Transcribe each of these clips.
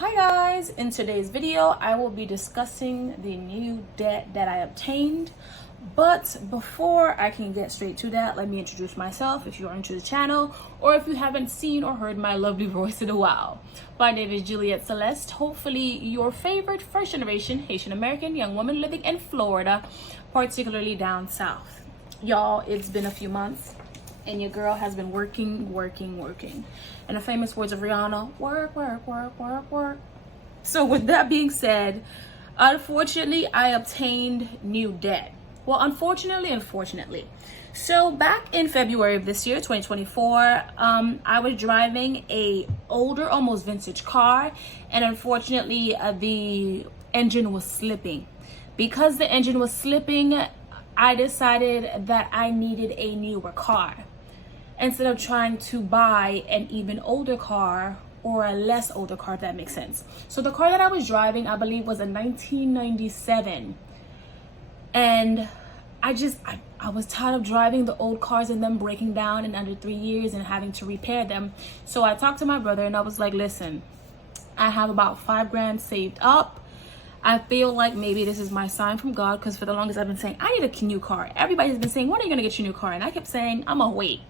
Hi guys, in today's video I will be discussing the new debt that I obtained, but before I can get straight to that, let me introduce myself if you are new to the channel or if you haven't seen or heard my lovely voice in a while. My name is Juliet Celeste, hopefully your favorite first generation Haitian American young woman living in Florida, particularly down south. Y'all, it's been a few months and your girl has been working. In the famous words of Rihanna, work. So with that being said, unfortunately, I obtained new debt. Well, unfortunately. So back in February of this year, 2024, I was driving a older, almost vintage car, and unfortunately, the engine was slipping. Because the engine was slipping, I decided that I needed a newer car, instead of trying to buy an even older car or a less older car, if that makes sense. So the car that I was driving, I believe, was a 1997. And I was tired of driving the old cars and them breaking down in under 3 years and having to repair them. So I talked to my brother and I was like, listen, I have about $5 grand saved up. I feel like maybe this is my sign from God, because for the longest I've been saying, I need a new car. Everybody's been saying, when are you gonna get your new car? And I kept saying, I'm gonna wait.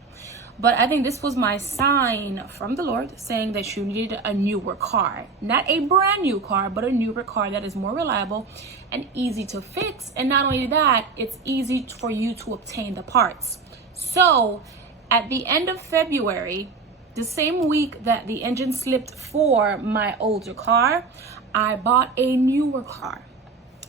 But I think this was my sign from the Lord saying that you needed a newer car. Not a brand new car, but a newer car that is more reliable and easy to fix. And not only that, it's easy for you to obtain the parts. So at the end of February, the same week that the engine slipped for my older car, I bought a newer car.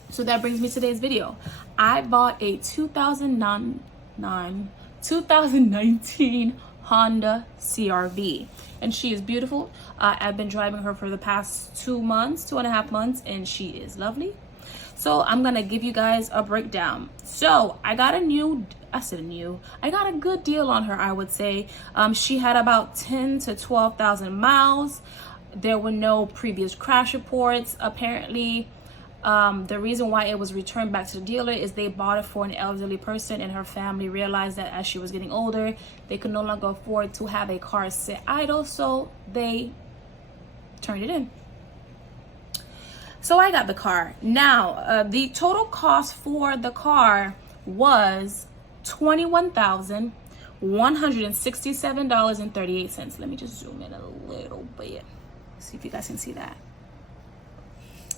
So that brings me to today's video. I bought a 2019 Honda CR-V, and she is beautiful. I've been driving her for the past 2.5 months, and she is lovely. So I'm gonna give you guys a breakdown. So I got a good deal on her, I would say. She had about 10 to 12,000 miles. There were no previous crash reports. Apparently, the reason why it was returned back to the dealer is they bought it for an elderly person, and her family realized that as she was getting older, they could no longer afford to have a car sit idle, so they turned it in. So I got the car. Now, the total cost for the car was $21,167.38. Let me just zoom in a little bit, see if you guys can see that.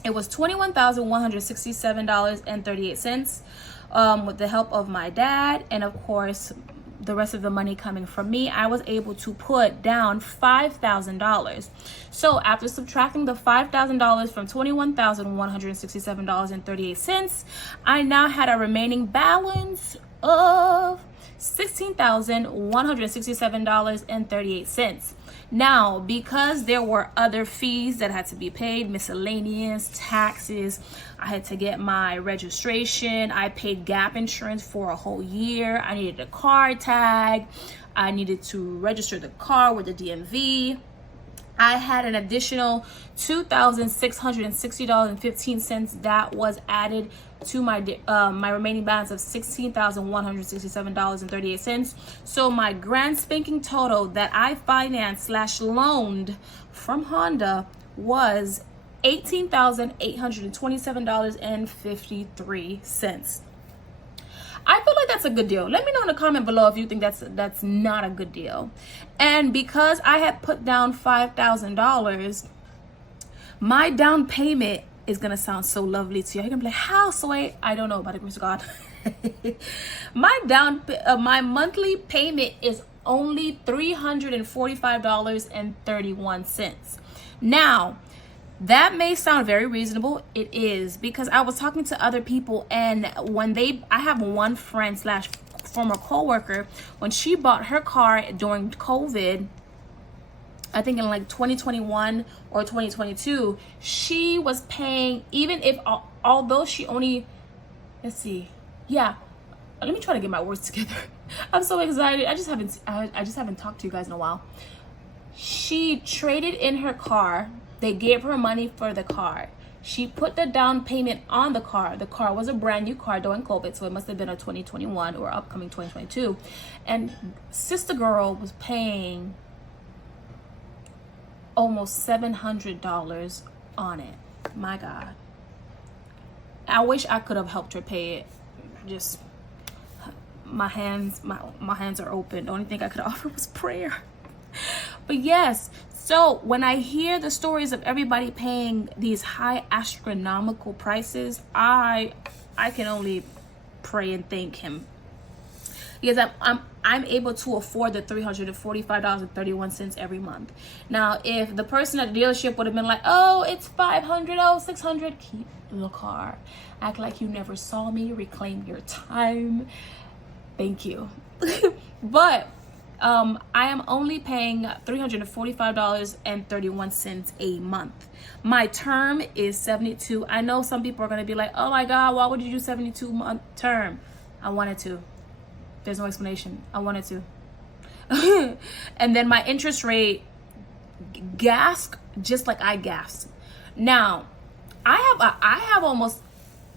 It was $21,167.38. With the help of my dad and of course the rest of the money coming from me, I was able to put down $5,000. So after subtracting the $5,000 from $21,167.38, I now had a remaining balance of $16,167.38. Now, because there were other fees that had to be paid, miscellaneous, taxes, I had to get my registration, I paid gap insurance for a whole year, I needed a car tag, I needed to register the car with the DMV. I had an additional $2,660.15 that was added to my remaining balance of $16,167.38. So my grand spanking total that I financed / loaned from Honda was $18,827.53. I feel like that's a good deal. Let me know in the comment below if you think that's not a good deal. And because I had put down $5,000, my down payment is gonna sound so lovely to you. You're gonna be like, how, Sway? I don't know, by the grace of God. My monthly payment is only $345.31. Now, that may sound very reasonable. It is, because I was talking to other people, and I have one friend / former co-worker, when she bought her car during COVID, I think in like 2021 or 2022, she was paying, even if, although she only, let me try to get my words together. I'm so excited. I just haven't talked to you guys in a while. She traded in her car. They gave her money for the car. She put the down payment on the car. The car was a brand new car during COVID, so it must have been a 2021 or upcoming 2022. And sister girl was paying almost $700 on it. My God. I wish I could have helped her pay it. Just my hands are open. The only thing I could offer was prayer. But yes, so when I hear the stories of everybody paying these high astronomical prices, I can only pray and thank him, because I'm able to afford the $345.31 every month. Now, if the person at the dealership would have been like, oh, it's $500, oh, $600, keep the car. Act like you never saw me. Reclaim your time. Thank you. But I am only paying $345.31 a month. My term is 72. I know some people are going to be like, oh my God, why would you do 72-month term? I wanted to. There's no explanation. I wanted to. And then my interest rate gasped just like I gasped. Now, I have almost,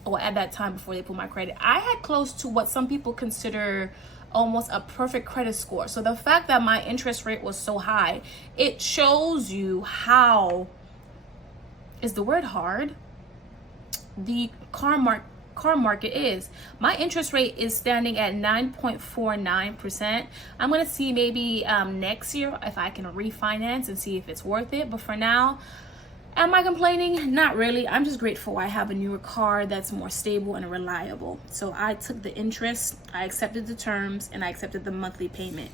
well, at that time before they put my credit, I had close to what some people consider almost a perfect credit score. So the fact that my interest rate was so high, it shows you how, is the word hard, the car market is. My interest rate is standing at 9.49%. I'm going to see maybe next year if I can refinance and see if it's worth it. But for now, am I complaining? Not really. I'm just grateful I have a newer car that's more stable and reliable. So I took the interest, I accepted the terms, and I accepted the monthly payment.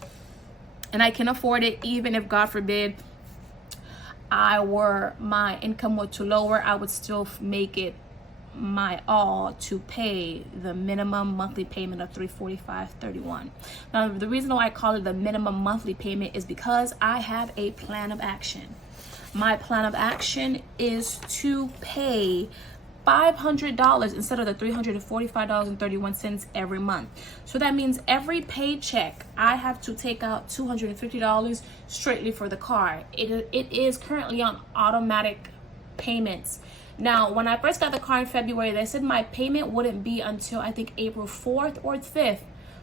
And I can afford it, even if, God forbid, my income were to lower, I would still make it my all to pay the minimum monthly payment of $345.31. Now, the reason why I call it the minimum monthly payment is because I have a plan of action. My plan of action is to pay $500 instead of the $345.31 every month. So that means every paycheck I have to take out $250 straightly for the car. It is currently on automatic payments. Now, when I first got the car in February, they said my payment wouldn't be until I think April 4th or 5th.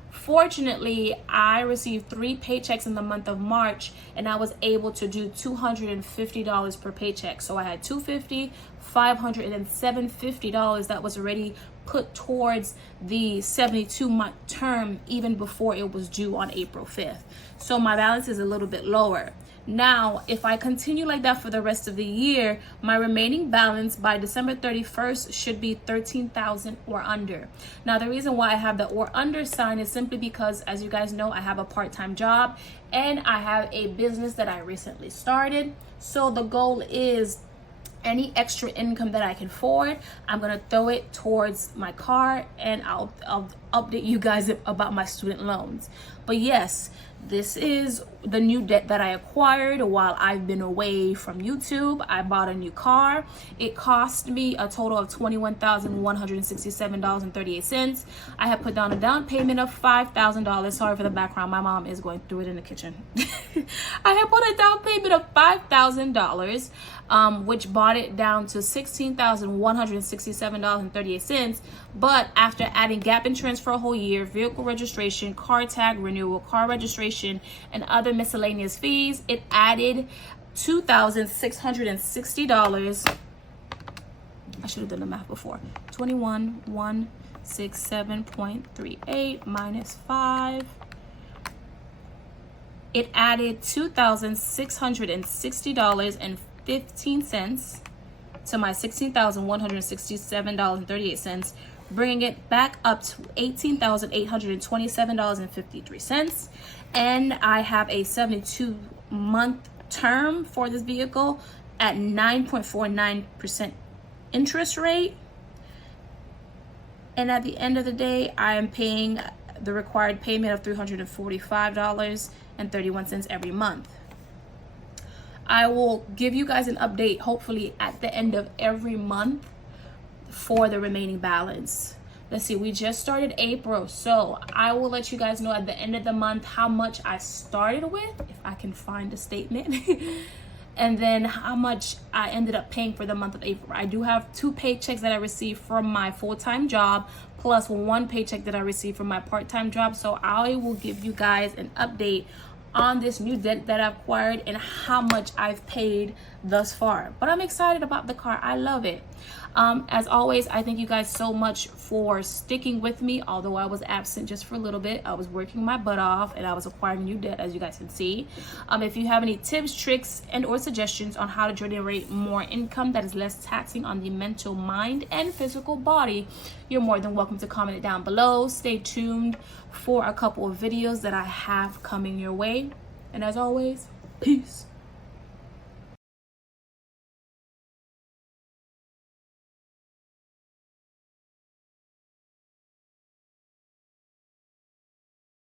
Fortunately, I received 3 paychecks in the month of March, and I was able to do $250 per paycheck. So I had $250, $500, and $750 that was already put towards the 72-month term even before it was due on April 5th. So my balance is a little bit lower. Now, if I continue like that for the rest of the year, my remaining balance by December 31st should be $13,000 or under. Now, the reason why I have the or under sign is simply because, as you guys know, I have a part-time job and I have a business that I recently started. So the goal is any extra income that I can afford, I'm gonna throw it towards my car, and I'll update you guys about my student loans. But yes, this is the new debt that I acquired while I've been away from YouTube. I bought a new car. It cost me a total of $21,167.38. I have put down a down payment of $5,000. Sorry for the background. My mom is going through it in the kitchen. I have put a down payment of $5,000, which brought it down to $16,167.38. But after adding gap insurance for a whole year, vehicle registration, car tag renewal, car registration, and other miscellaneous fees, it added $2,660. I should have done the math before. 21,167.38 minus 5. It added $2,660.15 to my $16,167.38, bringing it back up to $18,827.53. And I have a 72-month term for this vehicle at 9.49% interest rate. And at the end of the day, I am paying the required payment of $345.31 every month. I will give you guys an update hopefully at the end of every month for the remaining balance. Let's see, we just started April, so I will let you guys know at the end of the month how much I started with, if I can find a statement, and then how much I ended up paying for the month of April. I do have 2 paychecks that I received from my full-time job, plus 1 paycheck that I received from my part-time job, so I will give you guys an update on this new debt that I've acquired and how much I've paid thus far. But I'm excited about the car. I love it. As always, I thank you guys so much for sticking with me, although I was absent just for a little bit. I was working my butt off and I was acquiring new debt, as you guys can see. If you have any tips, tricks, and or suggestions on how to generate more income that is less taxing on the mental mind and physical body, you're more than welcome to comment it down below. Stay tuned for a couple of videos that I have coming your way. And as always, peace.